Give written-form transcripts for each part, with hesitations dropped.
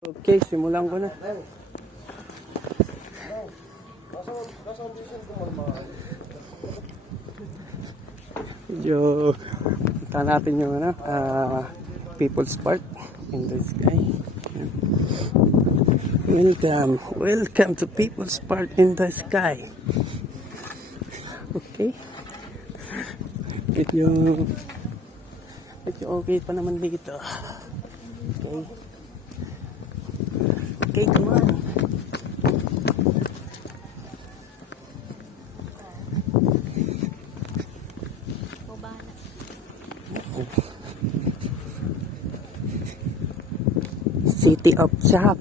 Okay, simulan ko na. Medyo punta natin yung People's Park in the sky. Welcome to People's Park in the sky. Okay. Medyo okay pa naman dito. Okay. Okay, come on. City of Shock.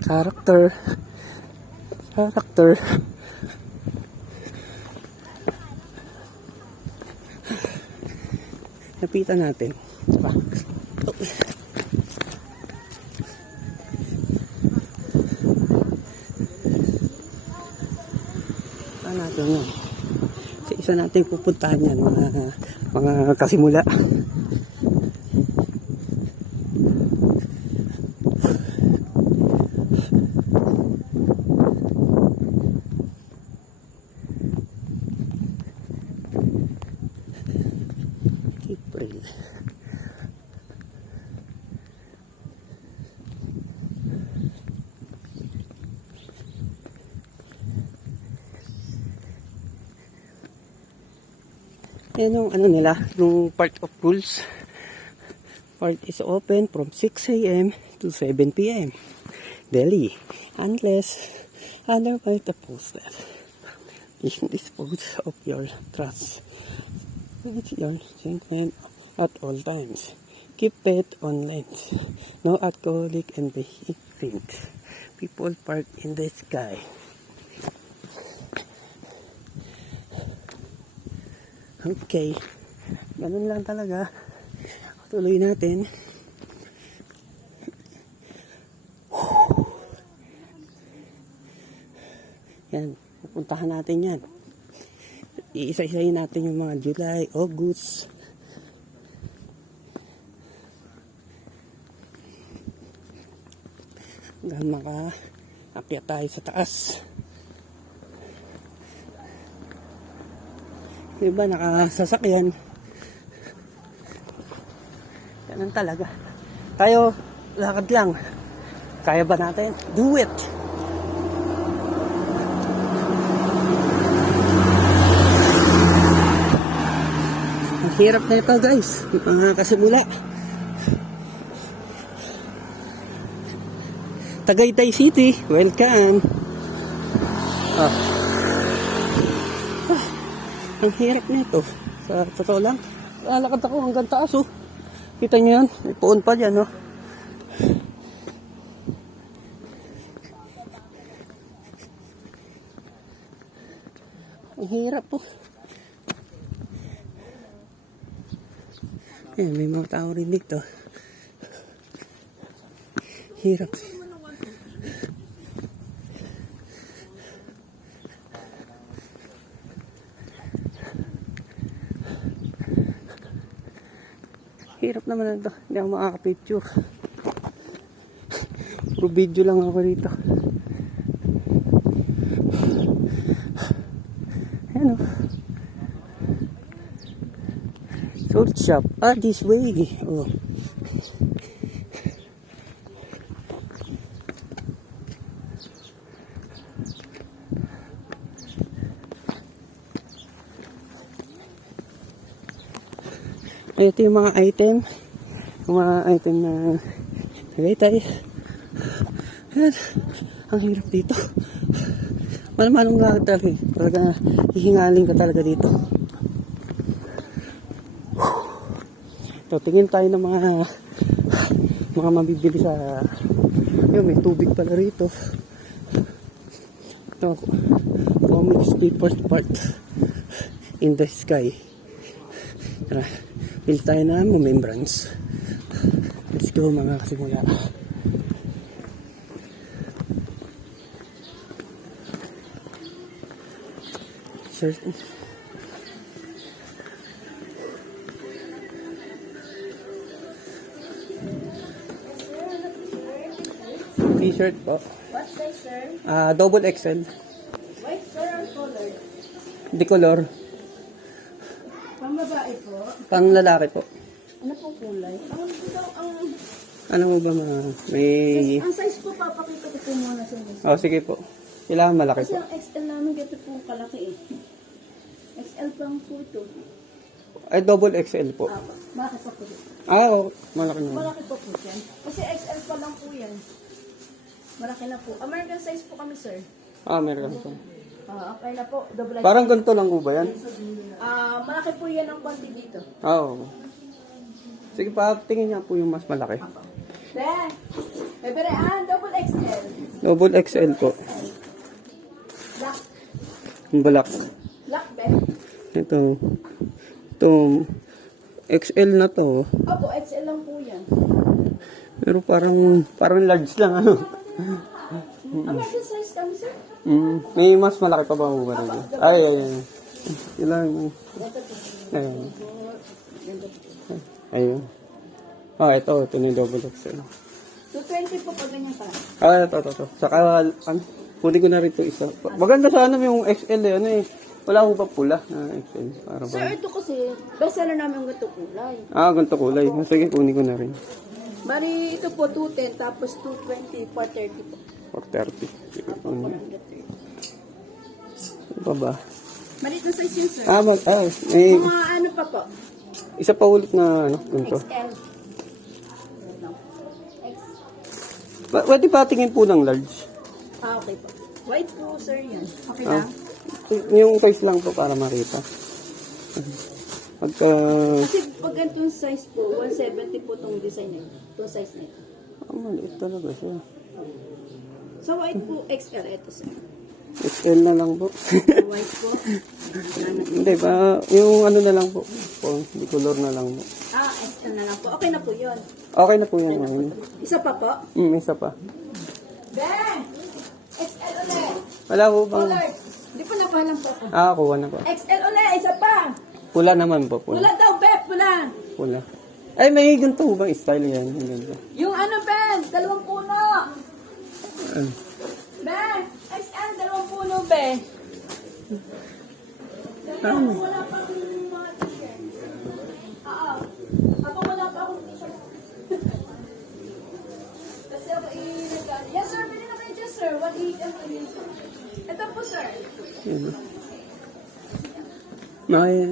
Character. Napitan natin. Diba? Natin yun. Isa natin pupuntahan yan, mga kasimula. April. Yan yung nila, yung part of rules. Park is open from 6 a.m. to 7 p.m. daily, unless otherwise posted. Dispose of your trash with your children at all times. Keep pet on lens. No alcoholic and vehicle. People park in the sky. Okay, ganun lang talaga. Tuloy natin. Yan, pupuntahan natin yan. Iisa-isahin natin yung mga July, August. Hanggang maka-akyat tayo sa taas. Diba nakasasakyan. Ganun talaga. Tayo, lakad lang. Kaya ba natin? Do it! Ang hirap na ito guys. Mga kasimula. Tagaytay City. Welcome. Ang hirap nito. Sa totoo lang. Lalakad ako hanggang taas oh. Kita nyo yan? May puon pa dyan oh. Ang hirap po. Ayan, may mga tao rin dito. Hirap. Hirap naman ito. Hindi ako makaka-picture. Puro video lang ako rito. Ayan o. Salt shop. This way. Oh. Ito yung mga item. Yung mga item na Tagaytay. Ayan. Ang hirap dito. Malamanong lang talaga. Talaga hihingaling ka talaga dito. So, tingin tayo ng mga mabibili sa yun, may tubig pala rito. Ito, comics People's Park in the sky. Tara. Pili tayo na remembrance. Let's go mga kasimula. Certain. T-shirt po. What size, sir? Double XL. White, sir, or colored? Di color. Pang babae po. Pang lalaki po. Ano pong kulay? Ano mo ba may... Ang size po, papakita ko po muna sa inyo. Oh, sige po. Kailangan malaki Kasi po. ang XL namin, ganito po kalaki eh. XL pang po ito. Ay, double XL po. Malaki pa po dito. Oh, malaki naman. Malaki po po yan. Kasi XL pa lang po yan. Malaki na po. American size po kami, sir. Meron po. Okay na po. Double Parang ganito lang po ba yan? malaki po yan ang konti dito. Oo. Sige pa, tingin niya po yung mas malaki. Then, double XL. Double XL po. Black. Yung black. Black, be. Ito. Ito. XL na to. Opo, XL lang po yan. Pero parang large lang ano. American size kami, sir. May mas malaki pa ba mo ba rin? Ay. Ilang. Ayun. Ayun. Ito yung double XL. 220 po pag ganyan pa. Ito. Saka, kunin ko na rin ito isa. Maganda sana yung XL eh, ano eh. Wala ko pa pula na XL. Para ba? Sir, ito kasi, bestseller namin ang ganito kulay. Ganito kulay. Sige, kunin ko na rin. Bali, ito po 210, tapos 220, 430 po. 430. Sige, kunin. Ano pa ba? Maliit na size yun, sir. May Mga ano pa po? isa pa ulit na ano, ganito. XL. Pwede pa tingin po ng large. Okay po. White po, sir, yan. Okay na? Yung size lang po para makita. Pagka... Kasi pag ganitong size po, 170 po itong design na ito. Itong size na ito. maliit talaga siya. So, white po, XL. Ito, sir. XL na lang po. White po. Hindi ba, yung ano na lang po. Di color na lang po. XL na lang po. Okay na po yun. Okay na po yan. Okay. Isa pa po. Isa pa. Ben! XL ulit. Wala po bang... Colored. Hindi po napahalam po ako. Kuha na po. XL ulit. Isa pa. Pula naman po. Pula daw, Beb. Pula. Pula. Ay, may ganito bang style yan? Yung ano, Ben? 2 puno. Ano? Ben! XL, 2 puno, Ben. Wala pa akong mga t-shirt. Ako wala pa akong t-shirt. Kasi ako yes, sir. Pwede na kayo dyan, sir. 180 ang pwede, sir. Ito po, sir. Yan. Yan.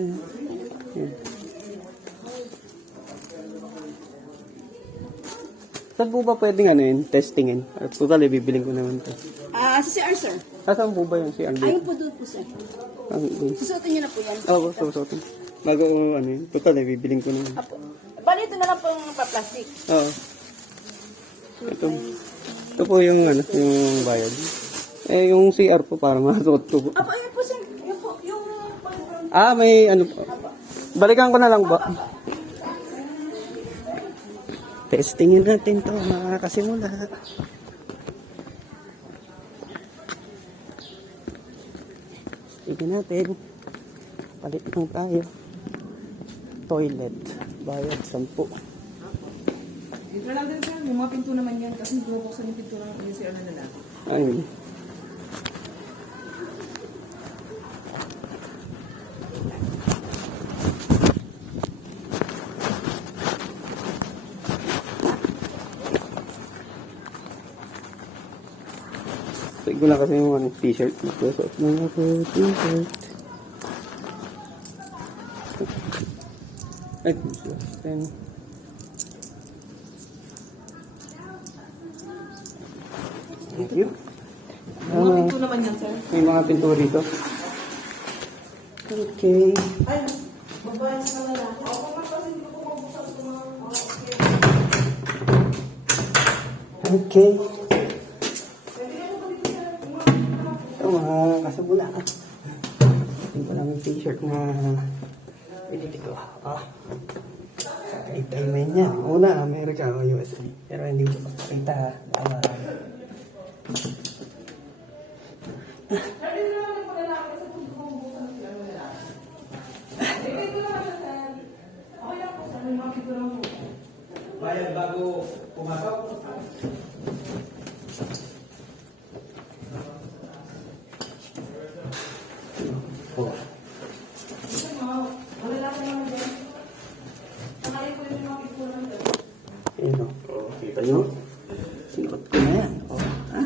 Saan po ba pwedeng ano yun? Testingin? At total, bibiling ko naman ito. Si CR, sir. Saan po ba yung CR? Ayun po doon po, sir. Susuotin niyo na po yan. Oo, susuotin. Bago ano yun? Total, bibiling ko naman. Apo. Bali, ito na lang po yung pa-plastic. Oo. Ito po yung ano, yung bayad. Yung CR po para masuot ko po. Apo, ayun po, sir. Yun po, yung... May ano po. Balikan ko na lang ba? Testingin natin to, makakasimula. Testingin natin. Palit lang tayo. Toilet. Bayad 10. Dito lang din sir, yung mga pinto naman yan kasi bubuksan yung pinto ng UCR na lalaki. Ayun. Tignan ko lang kasi yung ano, t-shirt. Magsusot na ako t-shirt. Ay, ten. Thank you. Mga pinto naman yan sir. May mga pinto dito. Okay. Ay, babae sa lalaki. Ako nga kasi hindi ko mabuksan ito mga... Okay. Ito mga kasabula. Ito pa lang yung t-shirt na pinili ko. Kahit tayo man yan. Una, Amerika o USA. Pero hindi ko pakita. Bawal. Bayad bago pumasok. Sinuot ko na yan. O, ha?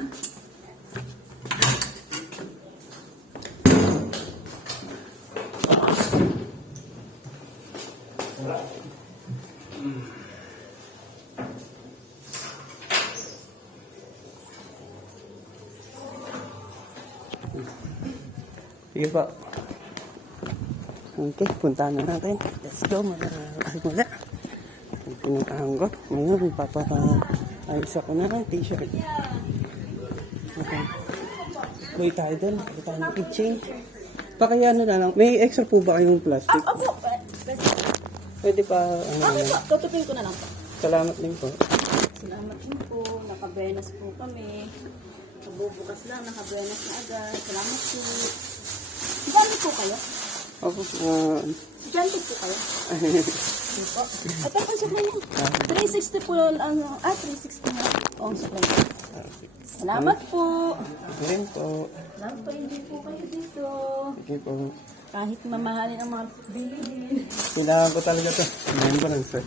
Sige po. Okay, puntahan na natin. Let's go mga kasimula. Ang pinuntahan ko. Ngayon, ayos ako na ng t-shirt. Okay. Wait tayo doon. Wait tayo ng kitchen. Pakaya ano na lang. May extra po ba kayong plastic? Opo. Pwede pa, ano Okay na. po, tutupin ko na lang po. Salamat din po. Salamat din po. Nakabenas po kami. Nabubukas lang, nakabenas na agad. Salamat po. Gamit po kayo? Ako, Gamit po kayo? Hindi po. At ako sa kanya. 360 po ang, 360 na. Oo, sa kanya. Salamat po. rin po. Salamat po, hindi po kayo dito. Sige po. Kahit mamahalin ang mga bilhin. Kailangan ko talaga to. Ngayon ko lang, sir.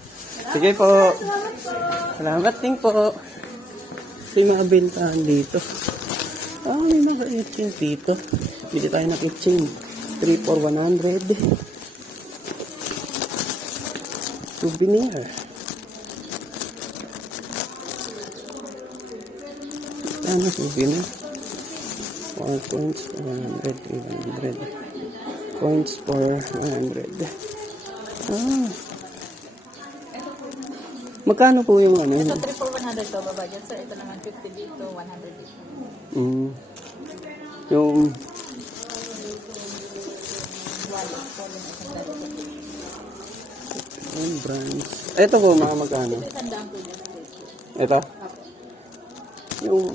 Sige po. Salamat po. Salamat din po. May mga bentahan dito. May mga kitchen dito. Bili tayo ng kitchen. 3 for 100. Souvenir. Ano souvenir? 4 coins for 100. 300. Coins for 100. Magkano po yung ano? Ito 3 for 100 to, baba dyan. Sir, ito naman 50 dito, 100 dito. Yung brands. Ito po, mga magkano? Tandaan ko dyan. Ito? Yung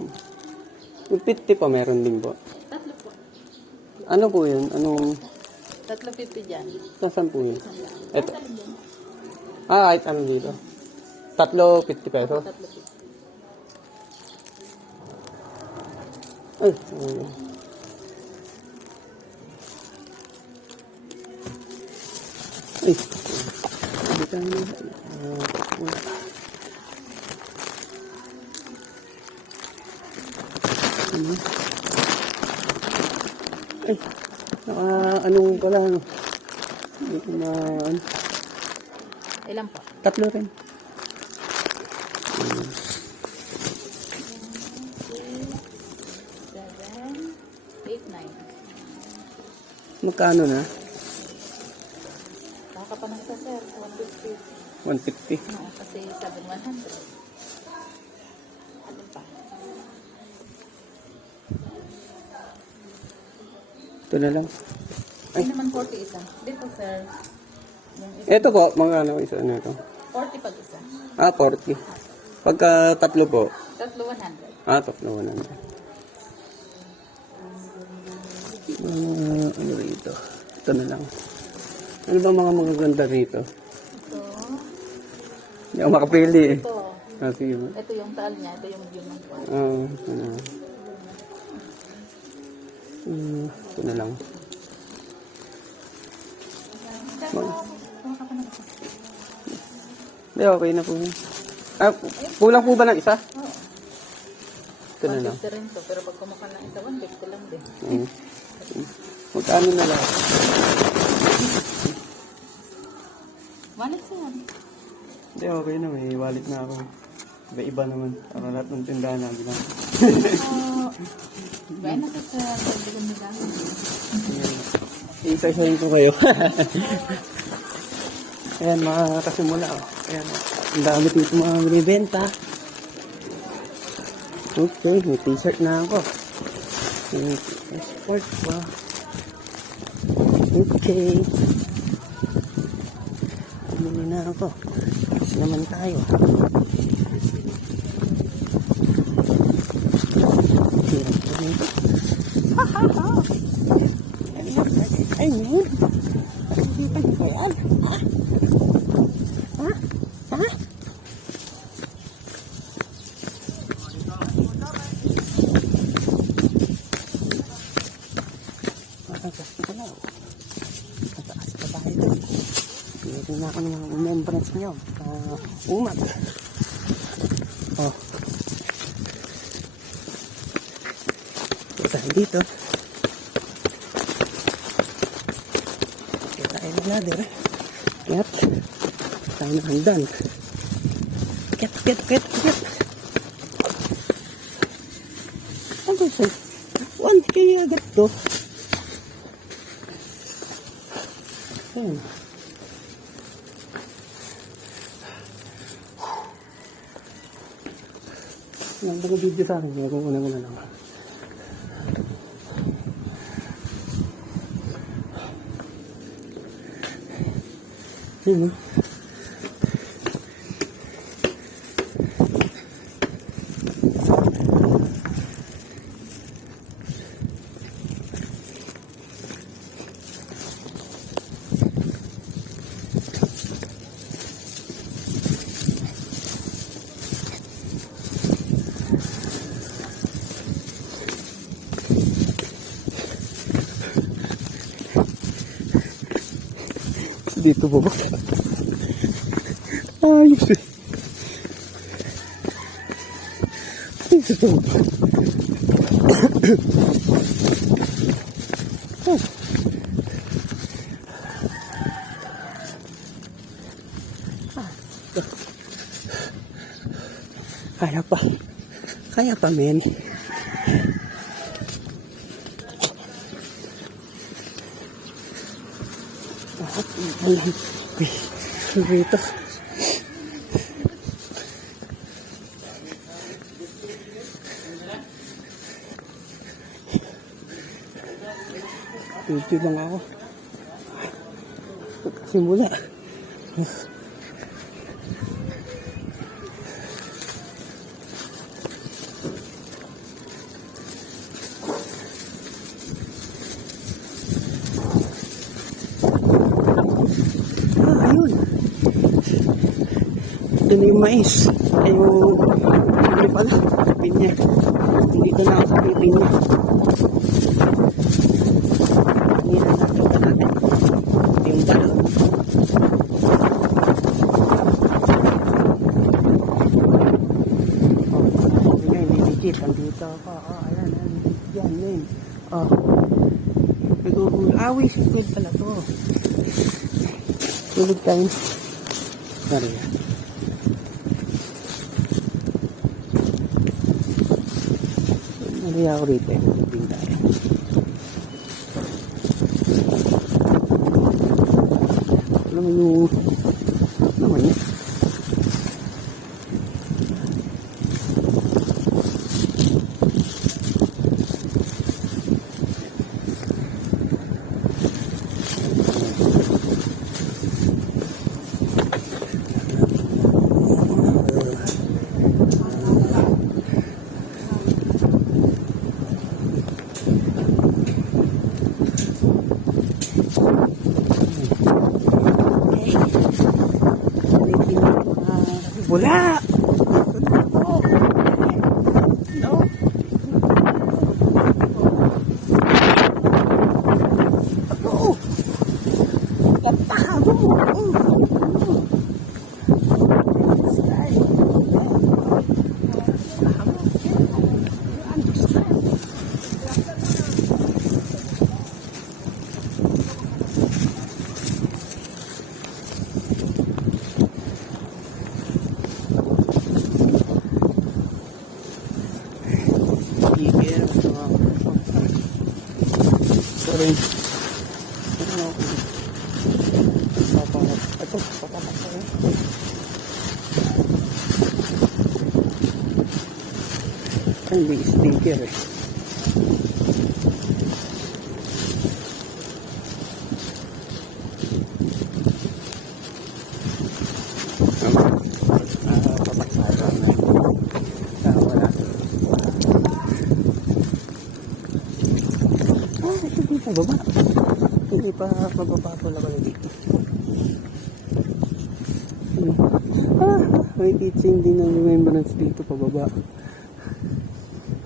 50 pa meron din po. Tatlo po. Ano po yun? Anong, Tatlo 50 dyan. nasan po yun? Ito. Kahit ano dito. Tatlo, 50 pesos. Tatlo 50. Ay, ano. Ay, hindi tayo na. Ano? Ay, anong pala, ano? Hindi ko na, ano? Ilan po? Tatlo rin. 7, 8, 9. Magkano na? Nakakapanang sa sir, 150. 150. No, kasi 7, 100. Ano pa? Ito na lang. Ay naman 40 isa. Dito sir, yung isa, Ito po, magkano isa na ito? 40 pag isa. 40. Pagka tatlo po, Tatlo 100. tatlo na. Ano rito? Ito na lang. Ano ba mga magaganda rito? Ito, Hindi ako makapili eh. ito. Sige ba? Ito yung taal niya, ito yung yun ng po. Ito na. Ito na lang. Hindi, okay na po yun. Kulang po ba ng isa? Oo. Ito na lang. 150 rin to, pero pag kumuha ng isa, 150 lang din. Magkano na lang? Wallet siya. Hindi, okay na. May wallet na ako. Iba naman. Para lahat ng tindahan na ginagawa. Gaya na sa pagbigan nila. Isa-isahin ko kayo. Ayan, mga kasimula. Ayan, ang dami dito mga binibenta. Okay, may t-shirt na ako. May sport pa. Okay. Bumili na ako. Tapos naman tayo. Ayun. Nakikita niyo ba yan? Ha? Ha? Ha? Matagas ko na. Mataas ka ba ito? Pilitin na ako ng mga remembrance niyo. Umat. Oh. tayo dito. Kaya tayo ng ladder. Akyat. Tayo ng hangdan. Akyat, akyat, akyat, akyat. Ano siya? One, kaya agad to. Ayan. Nang video sa akin, magkukunan ko na lang. Yun, no? Dito baba. Ayos eh. Ayos ito. Oh. Kaya pa. Kaya pa, men. Alam. Uy, dito. YouTube lang ako. Simula. Ayun. Ito na yung mais. Ay, yung ano pala, pinya. Dito na ako sa pinya. Hindi na natuta natin. Yung dalo. Ngayon, didikit. Andito ako. Ayan, didikit yan. Ngayon. Nag-uhul. Squid pala to. Tulog tayo. Sorry. Nari ako rito. Tulog tayo. Alam mo yung naman yun. Wala! No? Ako! Kapahabo mo! Sorry. Ito, papapak ko. Ay, may sticker eh. Baba. Hindi pa mababa lang ako dito. May teaching din ng remembrance dito pababa.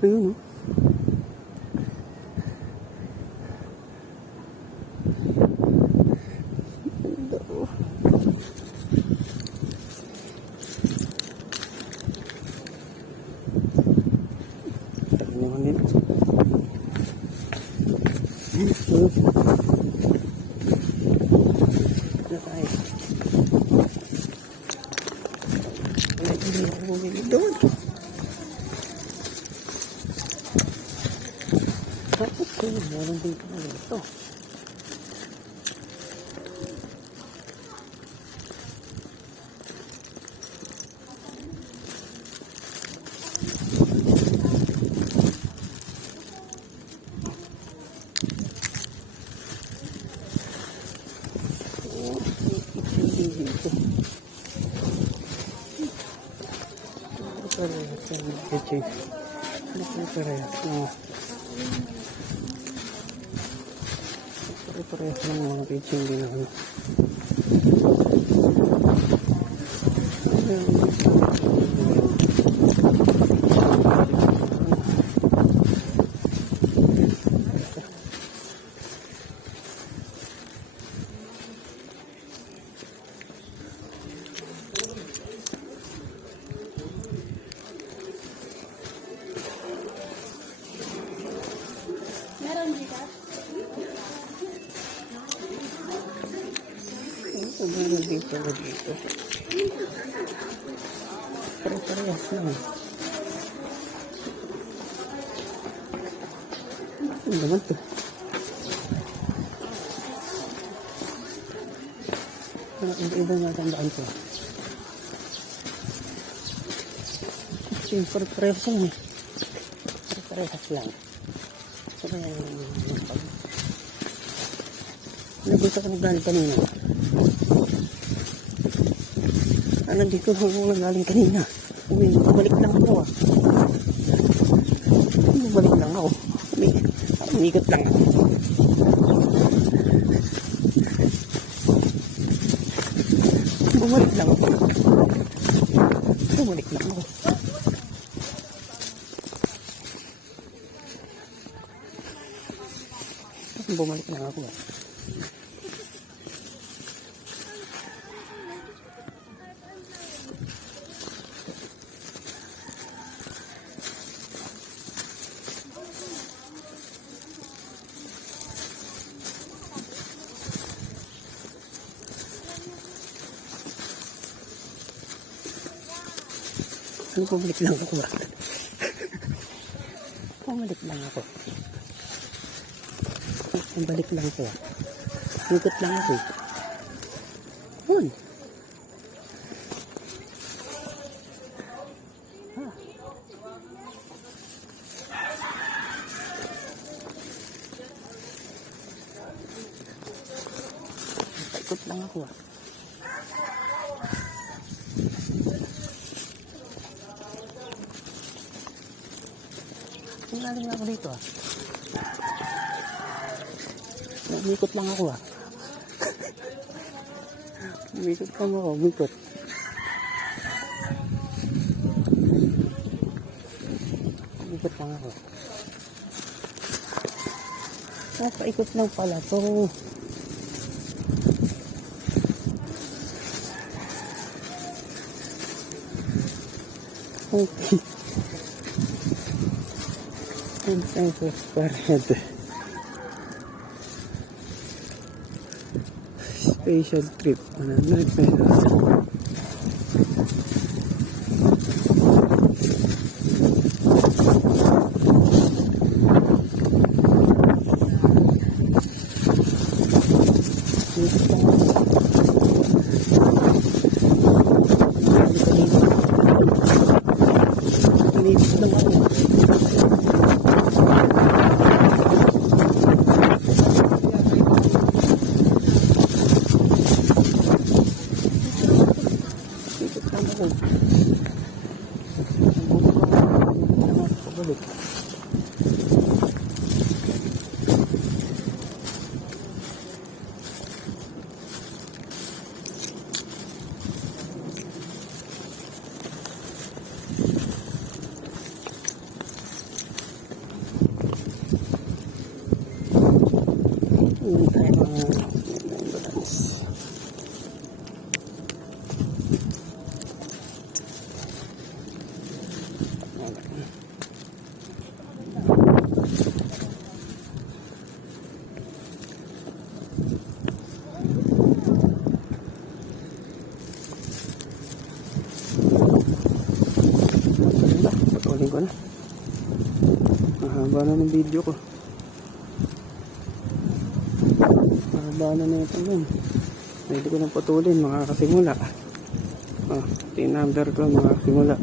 Ayun, no? Ano naman din? Ano tayo? Wala, hindi ako bumili doon. Okay, meron dito na ito. Parehas lang mga pitching din ako. Meron dito. Ito meron dito na dito. Parehas lang. Ano naman to? Iba na tandaan ko. Siyempre parehas lang eh. Parehas lang. Nabita ka nagaling kanina. Nandito ako nagaling kanina. Bumalik lang ako ah. Bumalik lang ako. Umigot lang ako. Bumalik lang ako. Bumalik lang ako. Bumalik lang ako ah. Ano, bumalik lang ako ba? Bumalik lang ako. Bumalik lang ako. Ikot lang ako. Yun. Ikot lang ako ah. Tingnan lang ako dito ah. Umikot lang ako ah. Umikot lang ako, umikot. Umikot lang ako. Paikot lang pala to. Okay. And pesos per head. Special trip, 100 pesos. na ng video ko. Mahaba na ito nun. Pwede ko nang putulin, makakasimula. Ito yung number ko, makakasimula.